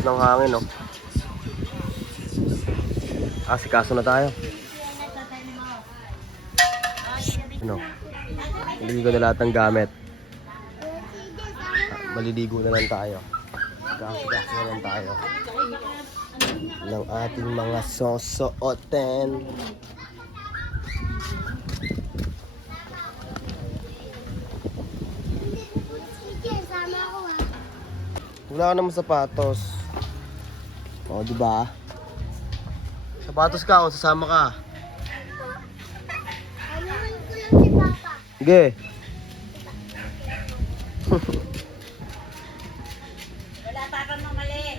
Sarap ng hangin, no? Asikaso na tayo. Ano? Maliligo na lahat ng gamit. Maliligo na lang tayo. Asikaso na lang tayo ng ating mga susuotin. Wala ka naman sapatos. O, diba? Sapatos ka o sasama ka. Sige. Wala pa kang mali.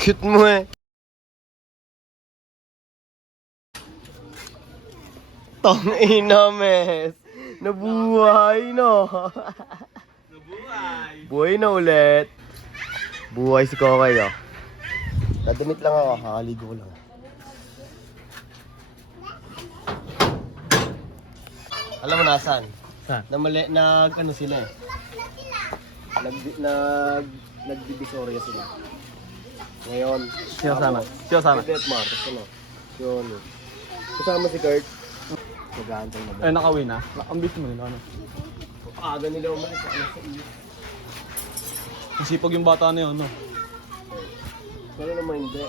Cute mo eh. Tong ina, mes. Nabuhay, no? Nabuhay. Buhay na ulit. Buhay si Kokay, oh. Dadamit lang ako, kakaligo lang. Alam mo nasaan? Saan? Ano sila eh. Nagdivisoria sila. Ngayon, Sino sama? Sino sama? Death Marcos, ano? Yun. Kasama si Kurt. Mag-aantay na ba? Eh, nakawin na. Ambit mo nila, ano? Aga nila umalis sa alas sa iyo. Isipag yung bata na yun, no? Pero naman hindi.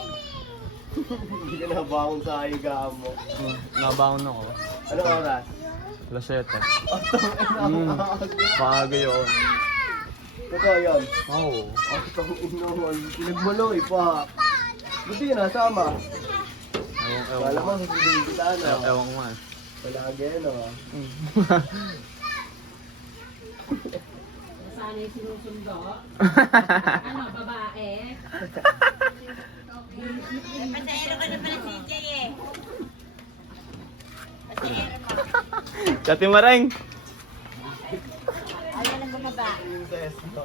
Hindi ka nabangon sa higaan mo. Nabangon ako. Ano oras? Alas 7. Aga. Maaga yun. Totoo yun. Oo. Ang inuman. Pinagmaloy pa. Buti yun nasama. Kala mo sa sundin kita na. Ewan ko nga. Palagi ano. Sana yung sinusundo. Ano, babae? Pasahero ka na pala si Jay eh. Pasahero mo. Kati Mareng! Ayaw lang bumaba. Yung sa esto.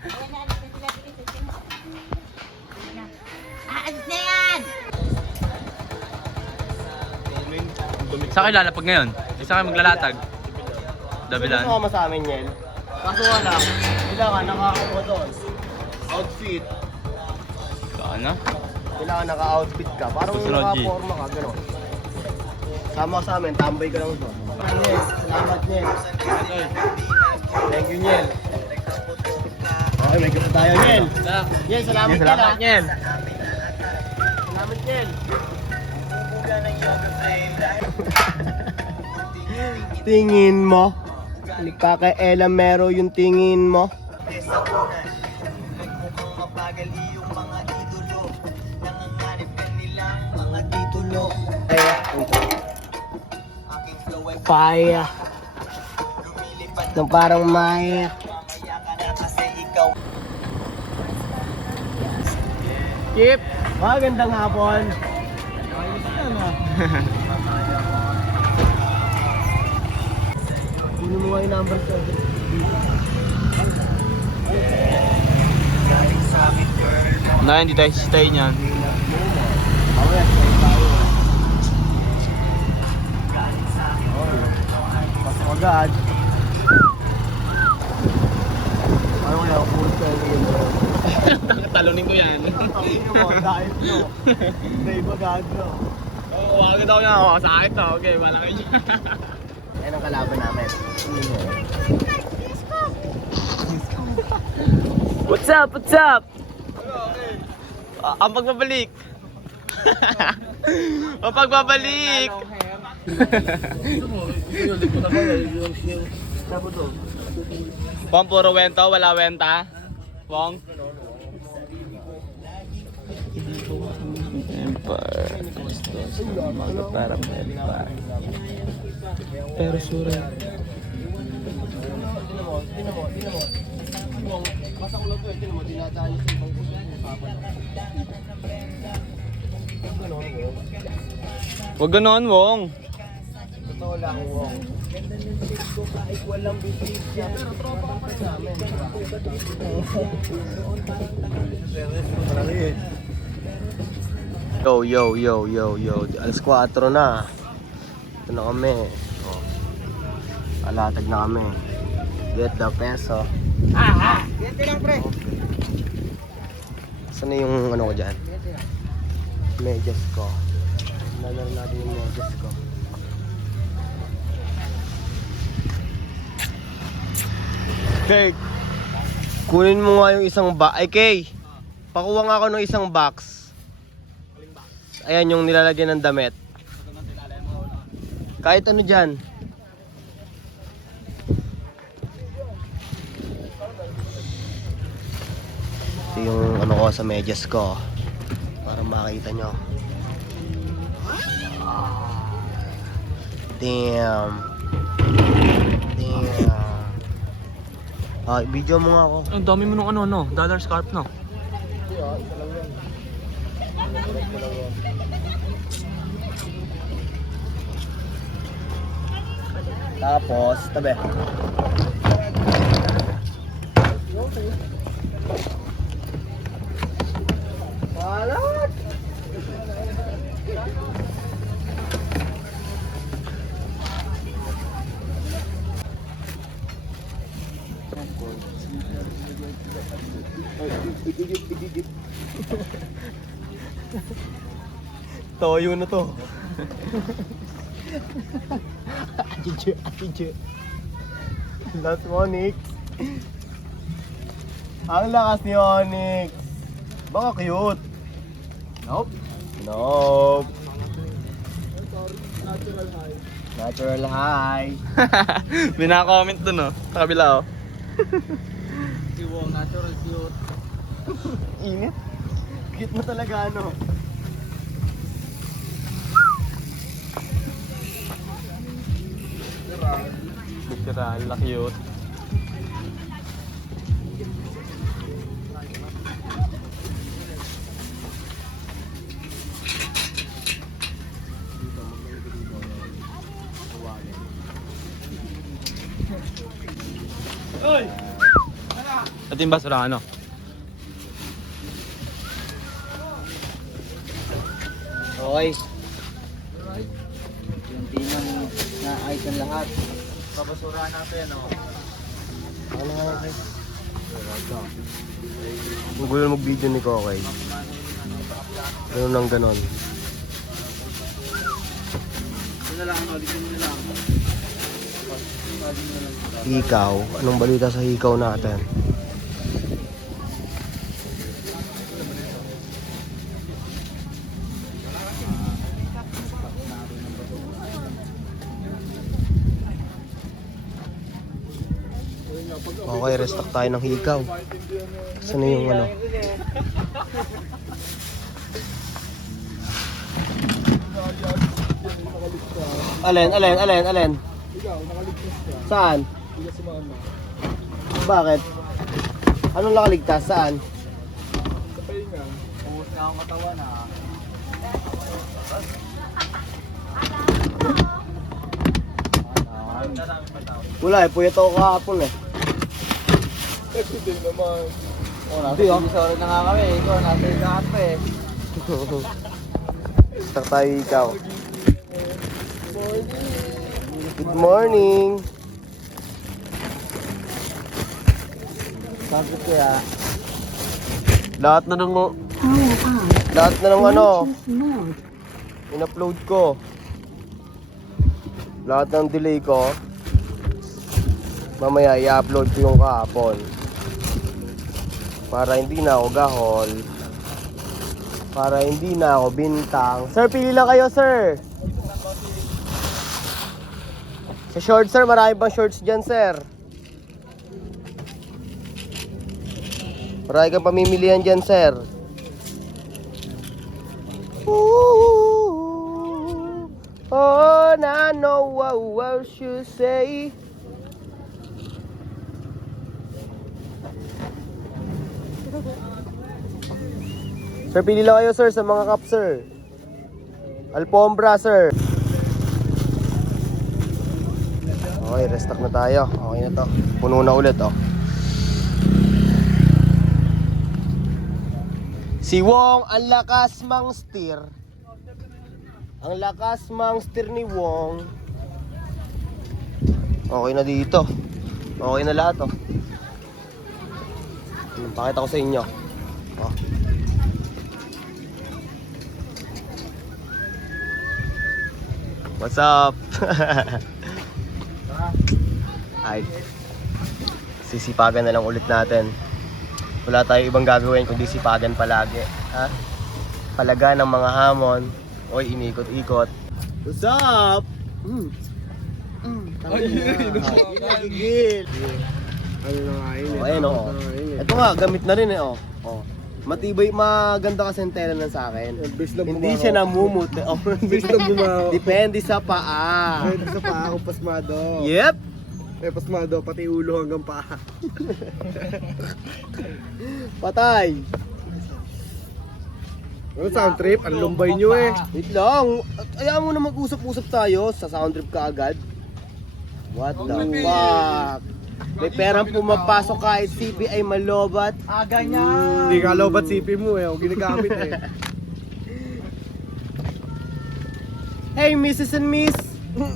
Ayaw na, alis na sila. Aalis na yan! Saan kayo lalapag ngayon? Saan kayo maglalatag? Dabilan? Sino sa amin yan? Kaso wala. Kailangan naka-ano doon. Outfit. Saan na? Kailangan naka-outfit ka. Parang Susunod, G. naka-forma ka. Gano'n. Sama ka sa amin. Tambay ka lang doon. Niel. Salamat, Niel. Thank you, Niel. Okay, may gusto tayo, Niel. Niel, salamat, Niel. Salamat, Niel! Salamat, Niel. Tingin mo? Nagkakaelamero yung tingin mo? Paya. Nung parang maya. Kip, magandang hapon. Kunin mo nga yung number sa Na, hindi tayo stay niyan. Mamaya, stay tayo. Pasok agad. Ano kaya, ulit tayo na gano'n. Talunin ko yan. Tangin mo, diet no. Day bagad no. Oo, wagad ako na ako. Sakit to. Okay, wala kayo dyan. Yan ang kalaban namin. What's up? What's up? Ang pagbabalik. Ang pagbabalik. Pong, puro wento, wala wenta. Pong. Empire. Parang Empire. Pero sure. Basta ko lang to, hindi naman dinadaan yung ibang usapan. Huwag ganon, Wong. Totoo lang, Wong. Kahit walang bibig siya, pero tropa ka pa sa amin. Yo, yo, yo, yo, yo. Alas 4 na. Dito na kami. Oh. Alatag na kami. Get the peso. Ganti lang, pre. Saan na yung ano ko dyan? Medyas ko. Lalaro natin yung medyas ko. Kay, kunin mo nga yung isang box. Ay, Kay, pakuha nga ako ng isang box. Ayan yung nilalagyan ng damit. Kahit ano dyan. Ito yung ano ko sa medyas ko. Para makita nyo. Damn. Damn. Ah, video mo nga ako. Ang dami mo nung ano, no? Dollar scarf, no? Tapos, tabi. Balat! Toyo na to. Atidyo. Last Onyx. Ang lakas ni Onyx. Baka cute. Nope. Nope. Natural high. Binakomment dun, no? Sa kabila, oh. Si Wong, natural cute. Init. Cute mo talaga, ano? Literal, la cute. Ito yung basura, ano? Okay. Yung pinang na-ayos ang lahat. Babasura natin, oh. Ano nga okay? Gugulo mag-video ni Kokay. Ganun lang ganon. Ito na lang, ulitin mo na lang. Hikaw. Anong balita sa hikaw natin? Okay, restock tayo ng hikaw. Saan na yung ano? Alin? Saan? Bakit? Anong nakaligtas? Saan? Buhos na akong katawan, ah. Wala eh, puyat ako kahapon eh. Oh, nasa sorry na nga kami. Ikaw, nasa lahat pa eh. Restock tayo hikaw. Good morning. Bakit kaya? Lahat na ng ano in-upload ko. Lahat ng delay ko. Mamaya i-upload ko yung kahapon. Para hindi na ako gahol. Para hindi na ako bintang. Sir, pili lang kayo, sir. Sa shorts, sir. Marami pang shorts dyan, sir. Marami kang pamimilihan dyan, sir. Ooh, oh, and I know what you say. Sir, pili lang kayo, sir, sa mga cup, sir. Alpombra, sir. Okay, restock na tayo. Okay na to. Puno na ulit, oh. Si Wong, ang lakas mang steer. Ang lakas mang steer ni Wong. Okay na dito. Okay na lahat, oh. Pakita ko sa inyo. Oh. What's up? Ay, sisipagan na lang ulit natin. Wala tayo ibang gagawin kundi sipagan palagi. Ha? Palaga ng mga hamon. Oy, inikot-ikot. What's up? Gigil. Ano na nga yun Oh, ayan, oh. Ito nga, gamit na rin eh, oh. Oh. Matibay, maganda kasi ang tela ng sa akin. Hindi siya namumuti. Oh, depende sa paa. Depende sa paa kung pasmado. Yep. Pasmado, pati ulo hanggang paa. Patay. Ano sound trip? Ang lumbay nyo eh. Wait lang. Ayaw mo na mag-usap-usap tayo sa sound trip ka agad. What the fuck? May perang pumapasok kahit CP ay malobat. Aga niya. Hindi ka lobat sipi mo eh. Huwag ginagamit eh. Hey, Mrs. and Miss.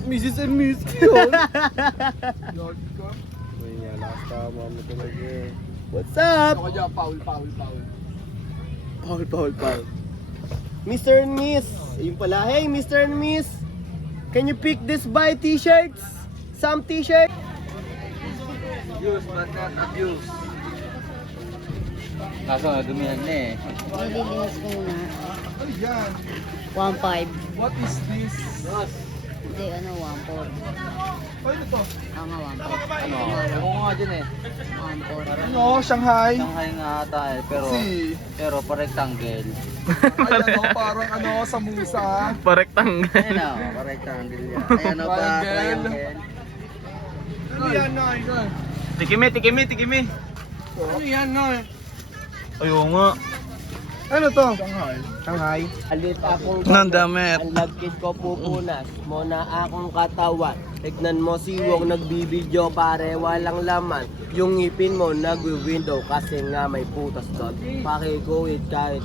Mrs. and Miss. Yun. Uy nga, nakastama mo talaga eh. What's up? Ako dyan, Paul. Paul. Mr. and Miss. Ayun pala. Hey, Mr. and Miss. Can you pick this by t-shirts? Some t-shirts? Use but not abuse. Kaso dumihan na eh. Nililinis ko muna. Ano yan? 1.5. What is this? Hindi, 1.4. Ano to? Nga, 1.5. Ano? Ako nga dyan eh. 1.4. Ano? Shanghai? Shanghai nga ata eh. Pero pa-rectangle. Ay ano, parang ano, sa musa. Pa-rectangle. Ayun o, rectangle yan. Ayun o pa, triangle. Ano yan, Noy? Tikimi. Ano yan, Noy? Ayaw nga. Ano to? Shanghai. Alit akong Ang damit. Ang lagkit ko pupunas mo na akong katawan. Tignan mo si Wong nagbibideo pare walang laman. Yung ngipin mo nagwi-window kasi nga may putas doon. Pakikuwit kahit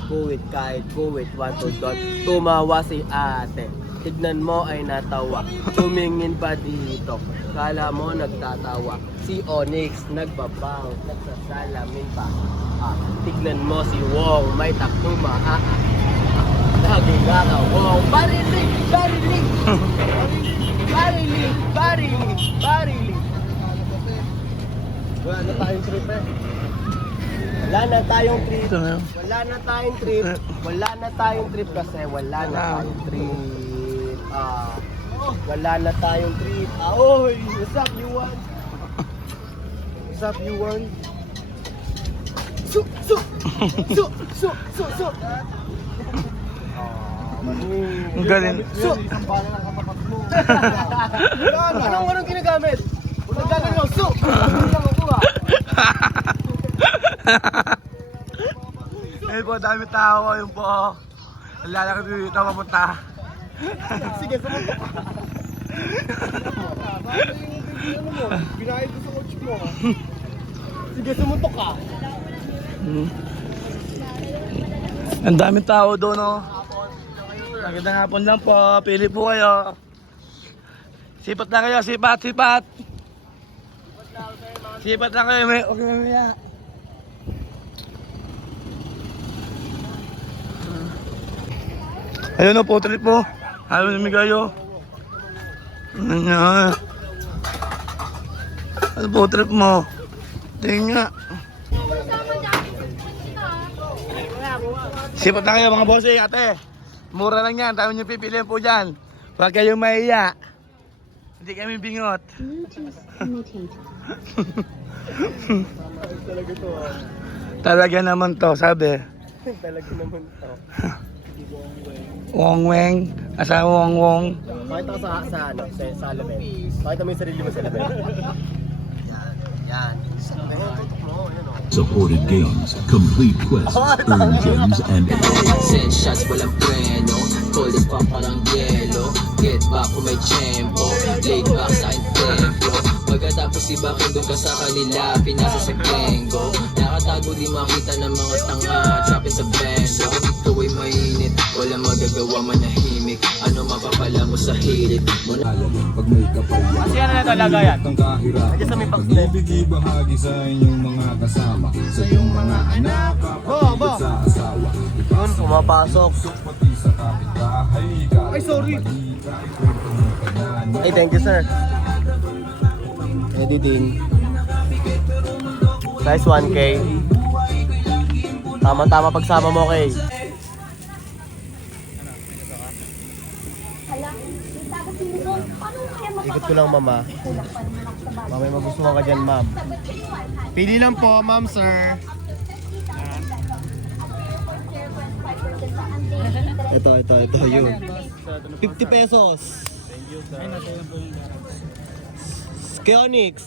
kuwit 1 to dot. Tumawa si ate. Tignan mo ay natawa. Tumingin pa dito. Kala mo nagtatawa. Si Onyx nagbabaw. Nagsasalamin pa. Tignan mo si Wong may takuma. Lagi ka ka Wong. Barilig. Wala na tayong trip eh. Wala na tayong trip kasi wala na tayong trip. Wala na tayong trip. Oy, what's up, you want? What's up, you want? Su. Ang galing. So, Isang bala ng katapat mo. anong ginagamit? Naggagamit ako, su! Lang ako Eh po, dami tao yung po. Lalakad dito papunta. Sige, sumuntok ka. Ano mo? Binayad ko sa coach mo. Sige, sumuntok ka. Ang daming tao doon, no? Magandang hapon lang po. Pili po kayo. Sipat lang kayo. Sipat. Sipat lang kayo. Huwag kayo mamaya. Ayun o po, trip po. Ayaw namigayo. Ano nga? Ano po, trip mo? Tingin nga. Sipat lang kayo mga bossing, ate. Mura lang yan, tayo nyo pipiliin po dyan. Huwag kayong mahiya. Hindi kami bingot. Talaga naman to, sabi. Talaga naman to. Wong Weng, asawa Wong Wong. Pakita ko sa lamin. Pakita mo yung sarili mo sa lamin. Yan. Tutok mo, yan o. Supported games, complete quests, earn gems, and Send shots walang preno, cold pa parang yelo. Get back kung may tempo, laid back sa aking templo. Pagkatapos ibakin doon ka sa kanila, pinasa sa Kengo. Nakatago di makita ng mga tanga, trapping sa bendo. Ito ay mainit, walang magagawa manahimik. tahimik. Ano mapapala mo sa hirit mo na? Pag may kapal Kasi ano na talaga yan? ang kahirap. Diyan sa may box na. Ibigay bahagi sa inyong mga kasama, sa iyong mga anak, kapatid at sa asawa. Yun, pumapasok. Pati sa kapitbahay ka. Ay, sorry. Ka, ikwento mo kanya. Ay, thank you, sir. Eddie din. Nice 1K. Tama-tama pagsama mo, kay. Ikot ko lang, mama. Mamay magustuhan ka dyan, ma'am. Pili lang po, ma'am, sir. Ito, yun. 50 pesos. Skyonix.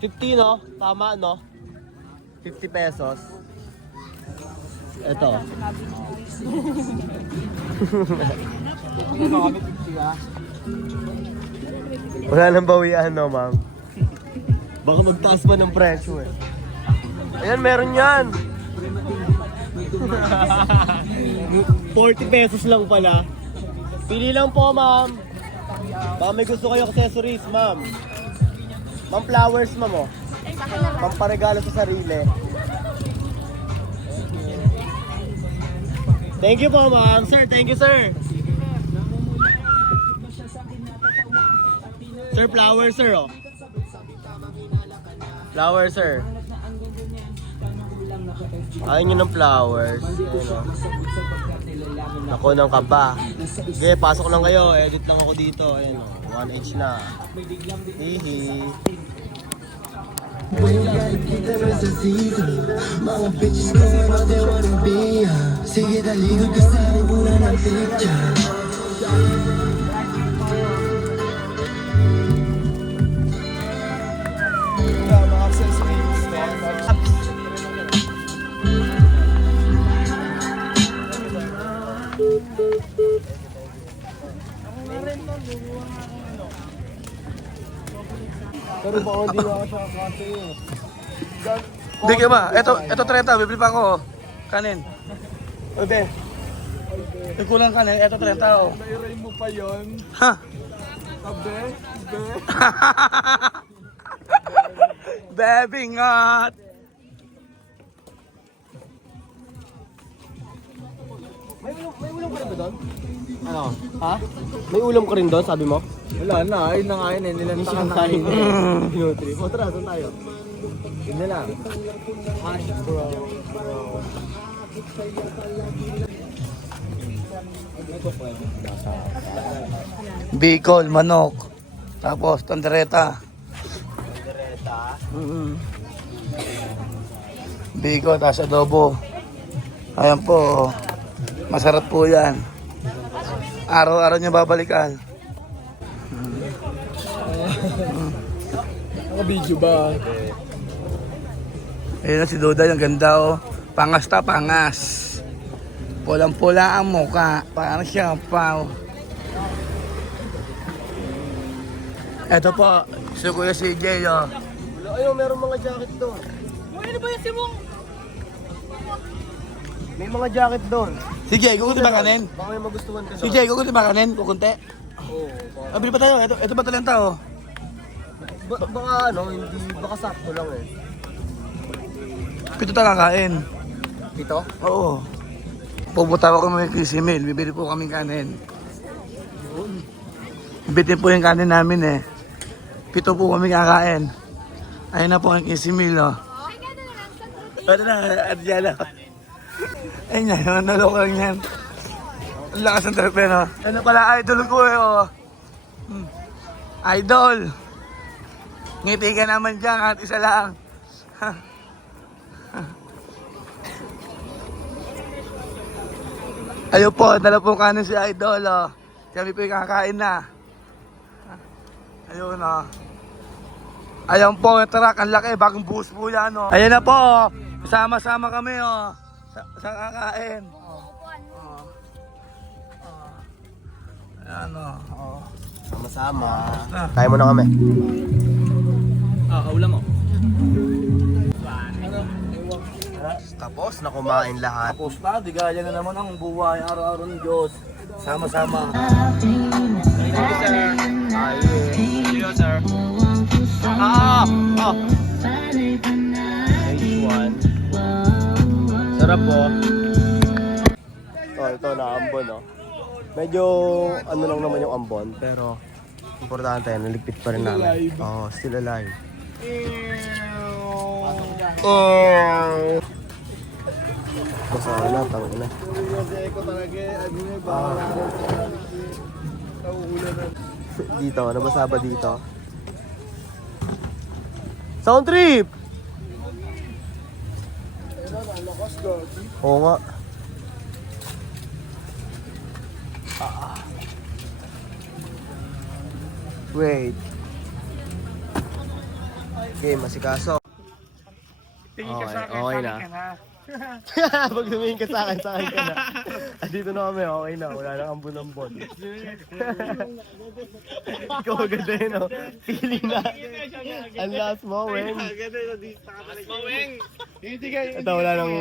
50, no? Tama, no? 50 pesos. Ito. Wala nang bawian, no, ma'am? Baka magtaas pa ng presyo, eh. Ayan, meron yan. 40 pesos lang pala. Pili lang po, ma'am. Baka may gusto kayo accessories, ma'am. Ma'am, flowers, ma'am, oh. Pamparegalo sa sarili. Thank you po, ma'am. Sir, thank you, sir. Sir, flowers, sir, oh. Flowers, sir. Ayaw nyo ng flowers. Ayun, oh. Ako ng kaba. Okay, pasok lang kayo. Edit lang ako dito. Ayan, oh. 1H na. Hihi. Mga bitches ko what they wanna be. Sige, talikod ka sa libunan ng picture. Pero baka hindi na ako siya kasi. Hindi ka ba? Ito 30, bibili pa ako. Kanin. Ode. May kulang kanin, ito 30 oh. Nairay mo pa yun. Ha? Abe? Bebingat! May ulam ka rin ba doon? Ano? Ha? May ulam ka rin doon, sabi mo? Wala na, ayun na nga yun eh. Nilantakan na Kain. kayo. Pinutri. O tara, saan tayo? Yun na lang. Bicol, manok. Tapos, tandereta. Bicol, tapos adobo. Ayan po. Masarap po yan. Araw-araw niya babalikan. Naka-video ba? Ayun na si Duda, yung ganda oh. Pangas ta, pangas. Pulang-pula ang muka. Parang siya, pao. Ito po, si Kuya CJ oh. Ayun, meron mga jacket doon. Ano ba yung simong? May mga jacket doon. CJ, kukunti ba kanin? Baka may magustuhan ka doon. CJ, kukunti ba kanin? Kukunti? Oo. Bili pa tayo, ito ba talenta oh. Baka ano, hindi, baka sakto lang eh. Pito tayo kakain. Ito? Oo. Pupunta ko kami kay Simil, bibili po kaming kanin. Bitin po yung kanin namin eh. Pito po kami kakain. Ayun na po ang Simil oh. Ito na, at dyan na. Ayun na, yung naloko lang yan. Ang lakas ng trip no. Ano pala, idol ko eh oh. Idol. Ngiti ka naman dyan, kahit isa lang. Ayun po, dala po kanin si Idol oh. Kami po yung kakain na. Ayun oh. Ayan po, yung truck, ang laki, bagong bus po yan oh. Ayan na po, oh. Sama-sama kami oh. Sa kakain. Ayan oh. Sama-sama. Kaya mo na kami. Ulam mo. Tapos na kumain lahat. Tapos na, di gaya na naman ang buhay araw-araw ng Diyos. Sama-sama. Sarap po. Ito na ambon, no? Medyo ano lang naman yung ambon, pero importante, naligpit pa rin namin. Still alive. Basta na, tangin na. Dito, nabasa ba dito? Sound trip! Oo nga. Wait. Okay, masikaso. Okay na. Pag tumingin ka sa akin ka na. Dito na kami, okay na. Wala nang ambon-ambon. Ikaw maganda yun, no? Pili na. Ang last mo, Weng. Ito, wala nang,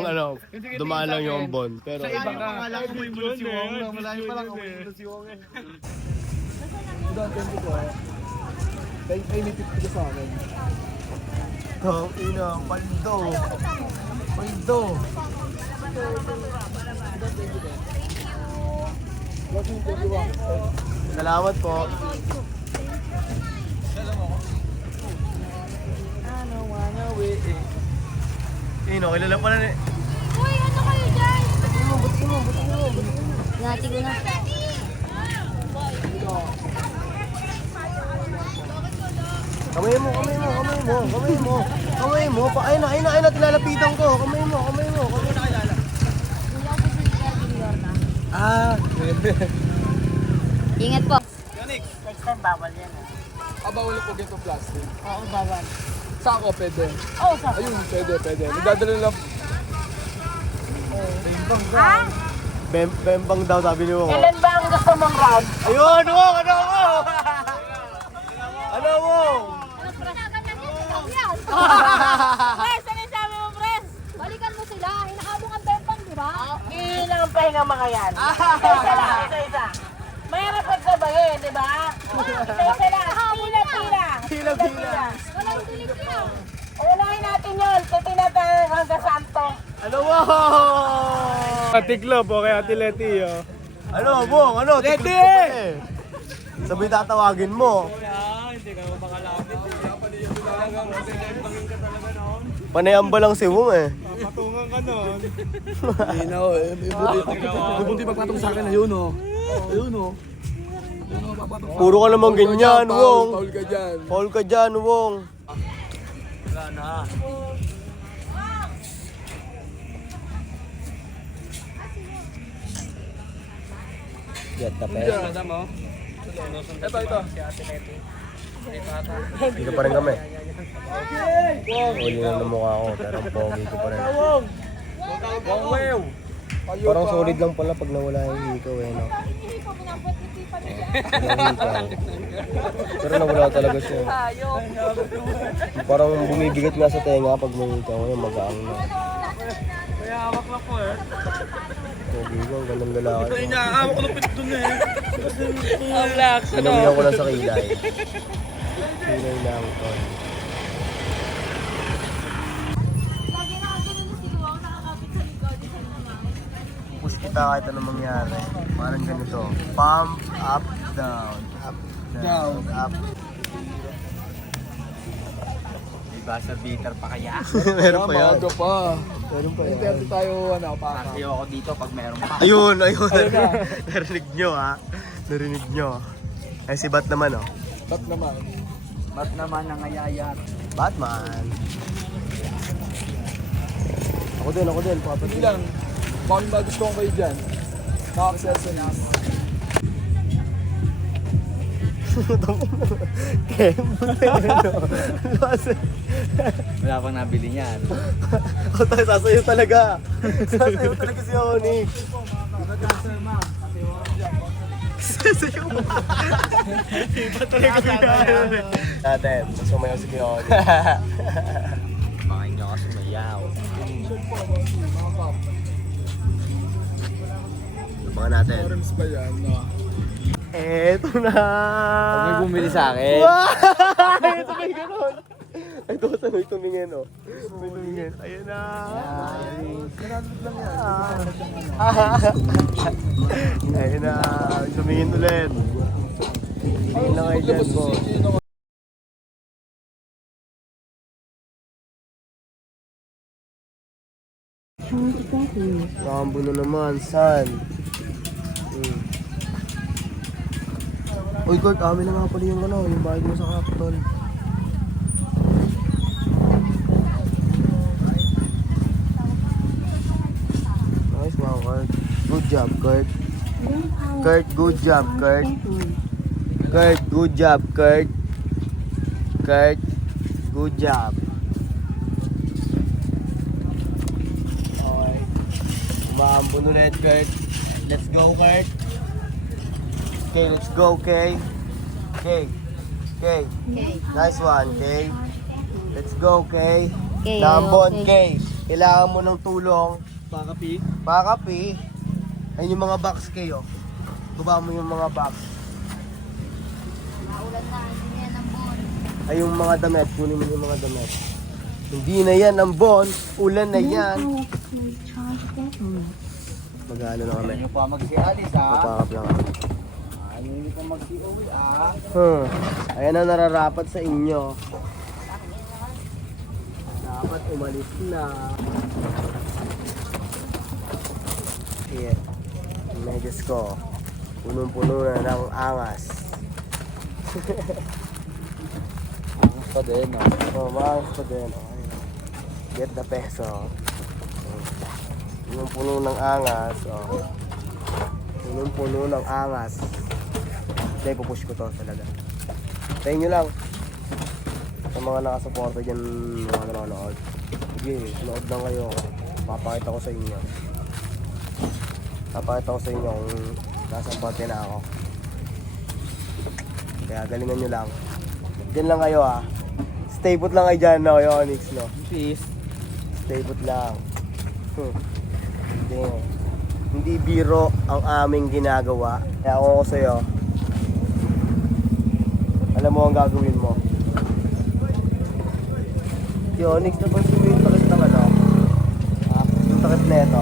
dumaan lang yung ambon. Pero, Sa iba ka. Akala ko may mulot si Wong. Malayo pa lang ako may mulot si Wong. ina, paldo. Paldo. Salamat po. Kilala pala ni... Uy, ano kayo dyan? Buti mo. Ngati ko na. Kamay mo. Ayun na, tinalapitan ko. Kamay mo. Ingat po. Bawal po ganito plastic. Oo, bawal. Saan ko pwede? Oo, sa. Ayun, pwede. Nagdadala lang. Bembang daw, sabi ni Wong. Ilan ba ang gusto mong round? Ayun, Wong! Ano, Wong? Pres, ano yung sabi mo, Pres? Balikan mo sila. Hinahabong ang bempang, di ba? Ilang pahinga mga yan. Isa-isa. Mahirap pagsabayin, di ba? Isa-isa lang. Pila. Walang dilig niya. Unahin natin yun. Titinatang hanggang santo. Ano, Wong? Ate Club o kay Ate Leti, oh. Ano, Wong? Ano? Leti! Sabay tatawagin mo. Panayamba lang si Wong eh. Patungan ka nun. Hindi na, may bunti pagpatong sa akin, ayun, oh. Ayun, oh. Puro ka naman ganyan, Wong. Paul ka dyan. Paul ka dyan, Wong. Wala na. Get the pest. Ito. Dito pa rin kami. Uli na ng mukha ko, pero pogi ko pa rin. Parang solid lang pala pag nawala yung hikaw eh, no? Pero nawala talaga siya. Parang bumibigat nga sa tenga pag may hikaw eh, magaang na. Kaya hawak lang po eh. Pogi ko, ang gandang lalaki. Inaawak ko lupit dun eh. Sinawihan ko lang sa kilay. Kilay lang ko. Push kita kahit anong mangyari. Parang ganito. Pump, up, down. Up, down, up. Diba sa bitter pa kaya? Meron pa yan. Maaga pa. Meron pa yan. Hindi tayo, pa. Kasi ako dito pag meron pa. Ayun. Narinig nyo ha. Narinig nyo. Eh si Bat naman oh. Ba't naman? Ba't naman nangayayat? Batman. Ako din. Hindi Papatin. lang. Bakit magustuhan kayo dyan? Nakakasesonate. Wala pang nabili niyan. Ako tayo, sasayo talaga. Sasayo talaga si Onyx. Sasayo mo. Iba talaga yung natin, sumayaw si Onyx. Mga inyo ka sumayaw. Abangan natin. Orange ba yan? No? Eto na! Huwag may bumili sa akin. Ito may ganon. Ay, ito may tumingin, oh. May tumingin. Ayun na. Ayun na. Tumingin ulit. Ayun na kayo dyan po. Rambo na naman, son. Uy, Kurt, amin na nga pala yung ano, yung bayad mo sa Capitol. Nice mga Kurt. Good job, Kurt. Kurt, good job, Kurt. Kurt, good job, Kurt. Kurt, good job. Okay. Umambon ulit, Kurt. Let's go, Kurt. Okay, let's go, Kay. Kay. Kay. Nice one, Kay. Let's go, Kay. Nambon, Kay. Kailangan mo ng tulong. Pakapi. Pakapi. Ayun yung mga box, Kay, oh. Baba mo yung mga box. Maulan na, hindi yan ang bon. Ay, yung mga damit. Kunin mo yung mga damit. Hindi na yan ang bon. Ulan na yan. Mag-ano na kami. Ano pa magsialis ha? Papakap lang kami. Ano hindi pa magsiuwi ah? Ayan ang nararapat sa inyo. Dapat umalis na. Here. Ang medyas ko. Punong-puno na ng angas. Angas pa din no? Maangas pa din. Okay. Get the peso. Punong-puno ng angas. Punong-puno ng angas. Hindi, pupush ko to talaga. Tayo nyo lang. Sa mga nakasuporta dyan, mga nanonood. Sige, nood lang kayo. Papakita ko sa inyo. Papakita ko sa inyo kung nasa parte na ako. Kaya galingan nyo lang. Diyan lang kayo ha. Stay put lang kayo dyan, no? Yung Onyx, no? Peace. Stay put lang. Hindi biro ang aming ginagawa. Kaya ako sa'yo, alam mo ang gagawin mo. Si Onyx na pang sumihin yung takit ng ano? Yung takit na ito.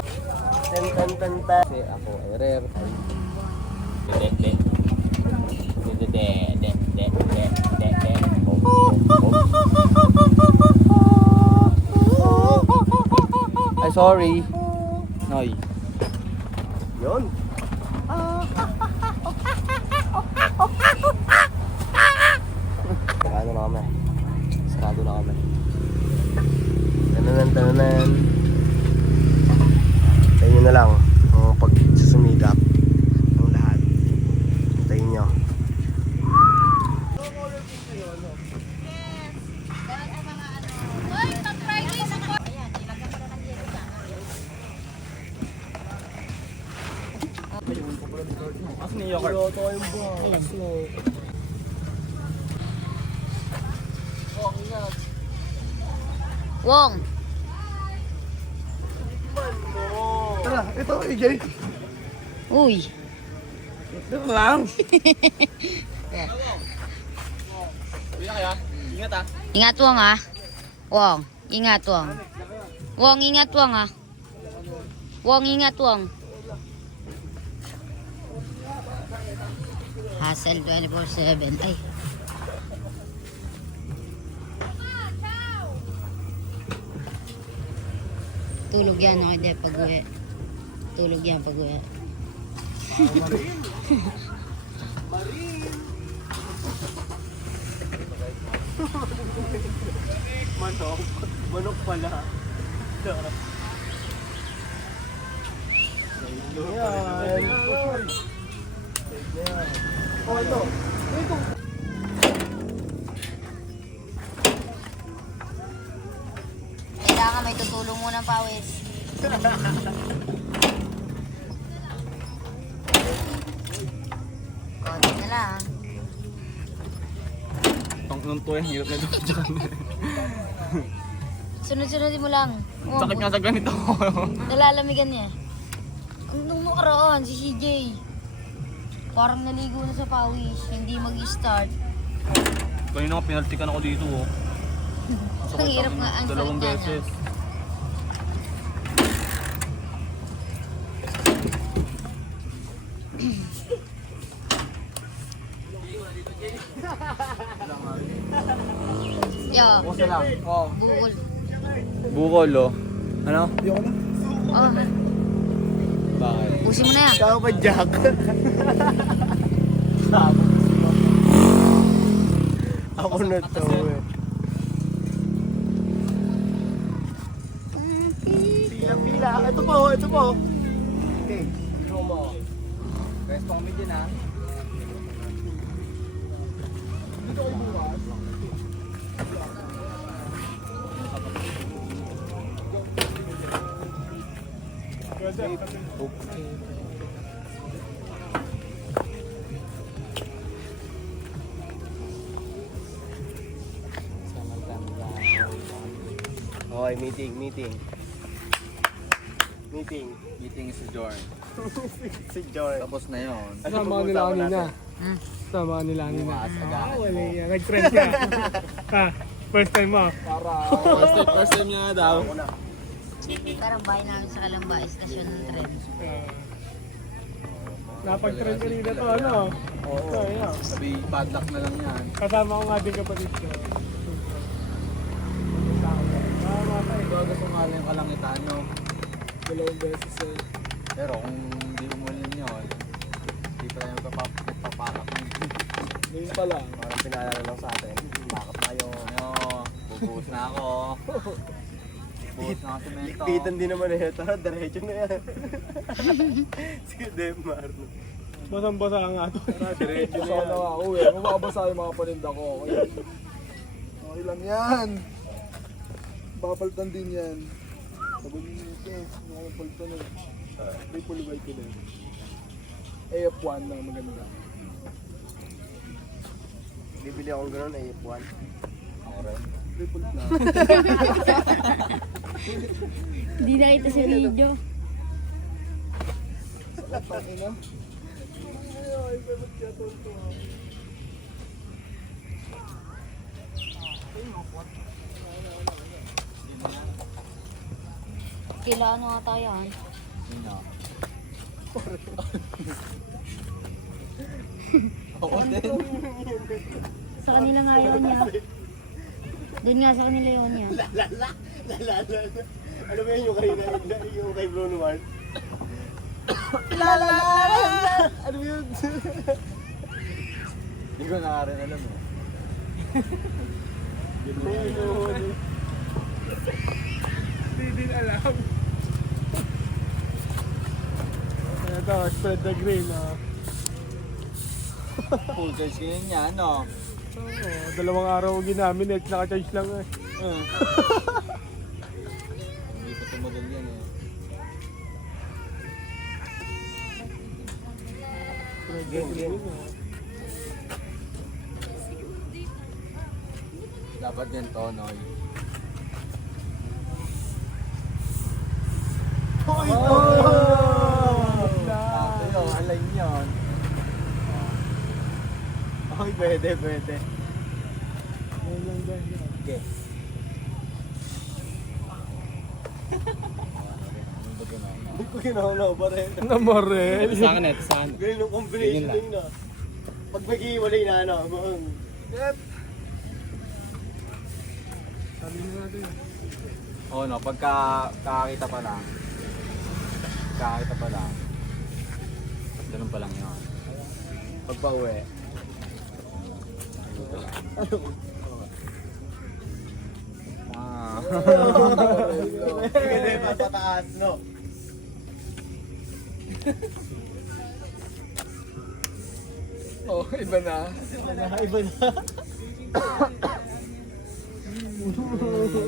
Tan. Kasi ako ay rare. Ay, sorry. Noy. Yun. Sarado na kami. Sarado na kami. Tananan. Tayo nyo na lang ang pagsusumigap ng lahat. Tayo nyo. Hoy, pag-Friday support. Ayan, ilagyan mo na ng yelo dyan. Asan ni Yogurt? Ito yung box. Wong. Tara, ito, igay. Uy. Ito lang. Kuya kaya? Ingat ah. Ingat Wong ah. Wong, ingat Wong. Wong, ingat Wong ah. Wong, ingat Wong. Hassle 24/7. Ay. Tulog yan, no? Hindi, pag-uwi. Tulog yan, pag-uwi. Manok pala. Oh, ito. Kailangan may tutulong muna pawis. Konti na lang. Nung to yung hirap na dito sa kanya. Sunod-sunodin mo lang. Sakit nga sa ganito. Nalalamigan niya. Nung nakaraan, si CJ. Parang naligo na sa pawis, hindi mag-start. Kanina nga pinaltikan ako dito oh. Ang hirap nga, ang sakit Dalawang nga beses. Yeah, Bukas na lang. Oh. bukol. Bukol oh. Ano? Oh, Bakit? pusin mo na yan. Saka pa Jack. Ako na to eh. Pila. Ito po. Okay. Ito mo. Resto kami din ha. Okay, meeting. Meeting si Jorn. Si George. Tapos na yun. Sama nila kanina. Hmm? Sama nila kanina. Maasagaan Wala mo. yan. Nag-friend ka. Ha? First time mo. First time niya daw. Parang bahay namin sa Kalamba, istasyon ng tren. Napag-trend kanina to, ano? Oo. Yeah. Sabi, padlock na lang yan. Kasama ko nga din kapatid ko. Bago sumali yung kalangitan, no? Dalawang beses eh. Pero kung hindi umulan yun, hindi pa tayo magpapapak. Ngayon pa lang. Parang pinaalala lang sa atin. Bakit tayo? Ano, bubuhos na ako. Bubuhos na ako semento. Likpitan din naman eh. Tara, diretso na yan. Sige, Demar. Basang-basa nga to. Diretso na Sana yan. ako eh. Mababasa yung mga paninda ko. Okay lang yan. Papalitan din yan. Sabi niyo ito. Nakapalitan eh. Triple white ko din. AF1 na maganda. Bibili akong gano'n ay F1. Ako rin. Triple na. Hindi nakita sa video. Ina. Kailangan nga tayo, han? Sino? Oo din. Sa kanila nga yun niya. Doon nga sa kanila yun niya. Ano ba yun yung kay Bruno Mars? Ano yun? Hindi ko na rin alam eh. Hindi din alam. Ito, spread the green ah. Full charge ganyan niya, no? Oo, dalawang araw ko ginamit eh. Naka-charge lang eh. Hindi ko tumagal yan eh. Spread the green ah. Dapat ganito, Noy. Ito, align yun. Okay, pwede. Yan lang dyan. Okay. Hindi ko ginawa pa rin. Namorel. Sa akin ito, sa akin. Ganyan yung combination Ganyan lang. din na. Pag maghiwalay na ano, Sabi nyo natin. Oo, no, pagka kakakita pa lang. Ganun pa lang yun. pag pauwi. Hindi, papataas, no? Oh, iba na. Iba na.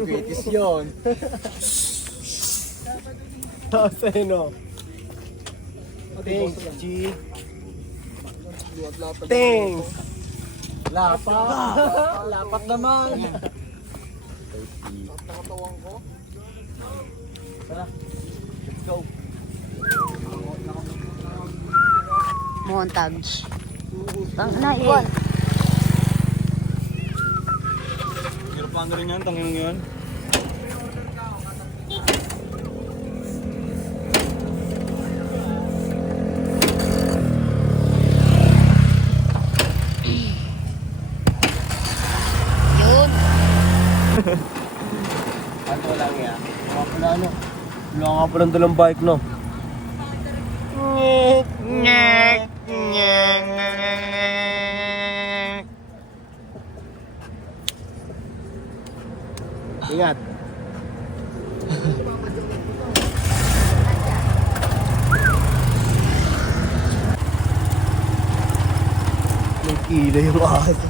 Kritis yun. Tapos ano? Thanks, G. Thanks! Lapat naman. Tara, let's go. montage. Tang na iwan. Hirap pa rin yan, tangin yun. Yun. Ano lang yan? Wala pala ano. Wala nga pala ng dalang bike, no? Ingat. May kilo yung aso.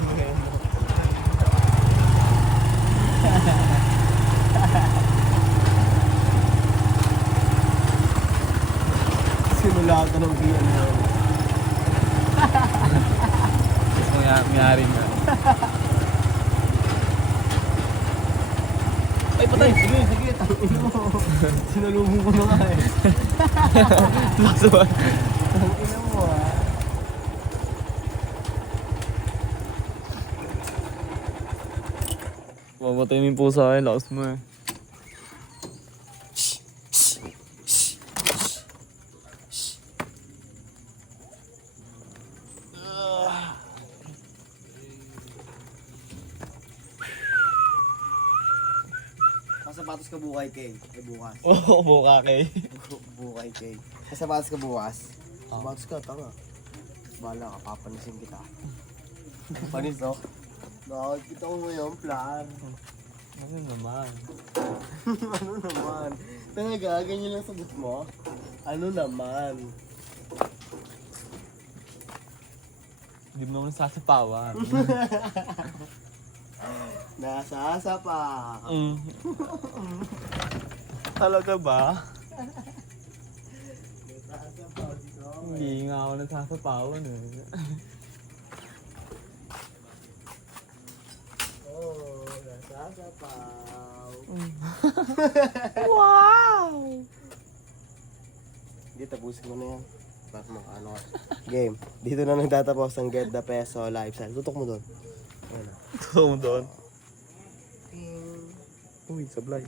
Simula ka ng biyan mo. Gusto mayari na. Ay, patay! Sige, sige, tangin mo. Sinalubong ko na nga eh. Tangin mo ah. Mamatay mo yung pusa akin, lakas mo eh. Sapatos ka bukay, Kay. Bukas. Oo, buka kay. Bukay, Kay. Sapatos ka bukas. Sapatos ka, tanga. Bala ka, papanisin kita. Panis, no? Nakakita ko ngayon, plan. Ano naman? Ano naman? Talaga, ganyan lang sagot mo? Ano naman? Hindi mo naman sasapawan. Nasasapa. Talaga ba? Hindi nga ako nasasapawan eh. Oh, nasasapaw. Wow! Hindi, tapusin mo na yan. Bakit mo, ano ka? Game. Dito na nagtatapos ang Get the Peso lifestyle. Tutok mo doon. Ayun na. Ito mo doon. Uy, sablay.